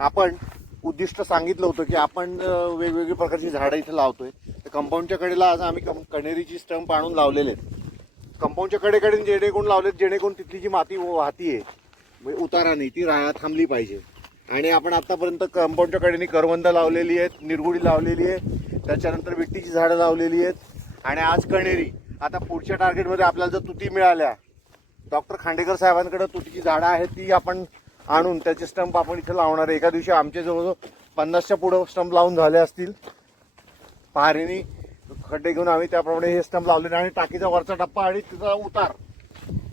आपण उद्दिष्ट सांगितलं होतं की आपण अं, वेगवेगळी प्रकारची झाडं इथे लावतोय. तर कंपाऊंडच्या कडेला आज आम्ही कं- कण्हेरीची स्टंप आणून लावलेले आहेत. कंपाऊंडच्या कडेकडे जेणेकरून लावलेत जेणेकरून तिथली जी माती आहे म्हणजे उतारा नाही ती राहा थांबली पाहिजे. आणि आपण आतापर्यंत कंपाऊंडच्या कडेने करवंद लावलेली आहेत निरगुडी लावलेली आहे त्याच्यानंतर विट्टीची झाडं लावलेली आहेत. आणि आज कण्हेरी आता पुढच्या टार्गेटमध्ये आपल्याला जर तुती मिळाल्या डॉक्टर खांडेकर साहेबांकडे तुतीची झाडं आहेत ती आपण आणून त्याचे स्टंप आपण इथे लावणार आहे. एका दिवशी आमचे जवळजवळ पन्नासच्या पुढं स्टंप लावून झाले असतील. पहारीनी खड्डे घेऊन आम्ही त्याप्रमाणे हे स्टंप लावले आणि टाकीचा वरचा टप्पा आणि तिचा उतार.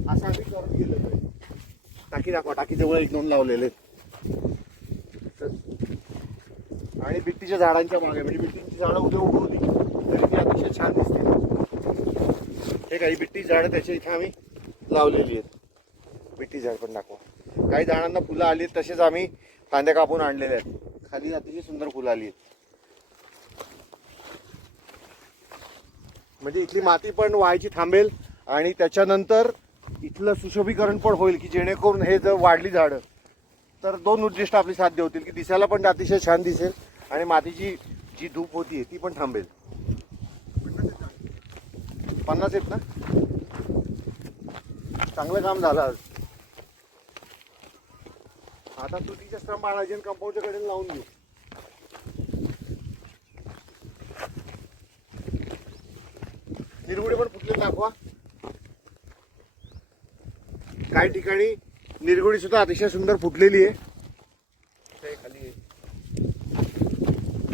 असं आम्ही करत गेलेलो आहे. टाकी दाखवा टाकी जवळ एक दोन लावलेले आहेत. तर- आणि बिट्टीच्या झाडांच्या मागे म्हणजे बिट्टीची झाडं उद्या उगवली तरी ती अतिशय छान दिसते. हे काही बिट्टी झाडं त्याच्या इथे आम्ही लावलेली आहेत. बिट्टी झाड पण दाखवा. काही झाडांना फुलं आली तसेच आम्ही कांदे कापून आणलेले आहेत. खाली अतिशय सुंदर फुलं आली आहेत. म्हणजे इथली माती पण व्हायची थांबेल आणि त्याच्यानंतर इथलं सुशोभीकरण पण होईल की जेणेकरून हे जर वाढली झाडं तर दोन उद्दिष्ट आपली साध्य होतील की दिसायला पण अतिशय छान दिसेल आणि मातीची जी धूप होती ती पण थांबेल. पन्नास आहेत ना? चांगलं काम झालं आता तुटीच्या स्टंप आणायचे आणि कंपाऊंडच्या कडे लावून घेऊ निरगुडे पण फुटले दाखवा. काही ठिकाणी निरगुडी सुद्धा अतिशय सुंदर फुटलेली आहे. ते खाली.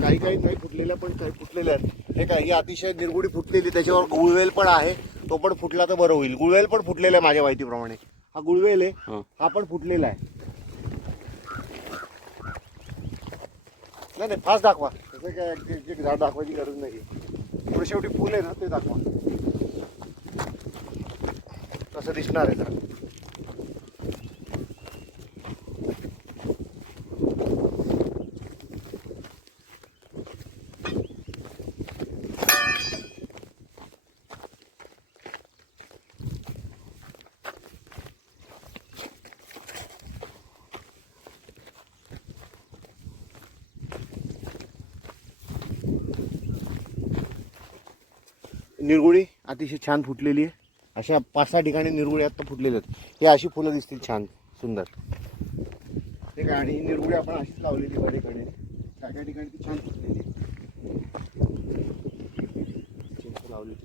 काही काही नाही फुटलेल्या पण काही फुटलेल्या आहेत. हे काय ही अतिशय निरगुडी फुटलेली त्याच्यावर गुळवेल पण आहे. तो पण फुटला तर बरं होईल. गुळवेल पण फुटलेला आहे माझ्या माहितीप्रमाणे. हा गुळवेल आहे. हा पण फुटलेला आहे. नाही नाही फास्ट दाखवा. तसं काय जे- जे झाड दाखवायची गरज नाही. पुढे शेवटी फुल आहे ना ते दाखवा. तसं दिसणार आहे जरा निरगुळी अतिशय छान फुटलेली आहे. अशा पाच सहा ठिकाणी निरगुडी आता फुटलेली आहेत. हे अशी फुलं दिसतील छान सुंदर. ठीक आहे आणि ही आपण अशीच लावलेली आहे बऱ्या ठिकाणी काय काय ठिकाणी ती छान फुटलेली लावलेली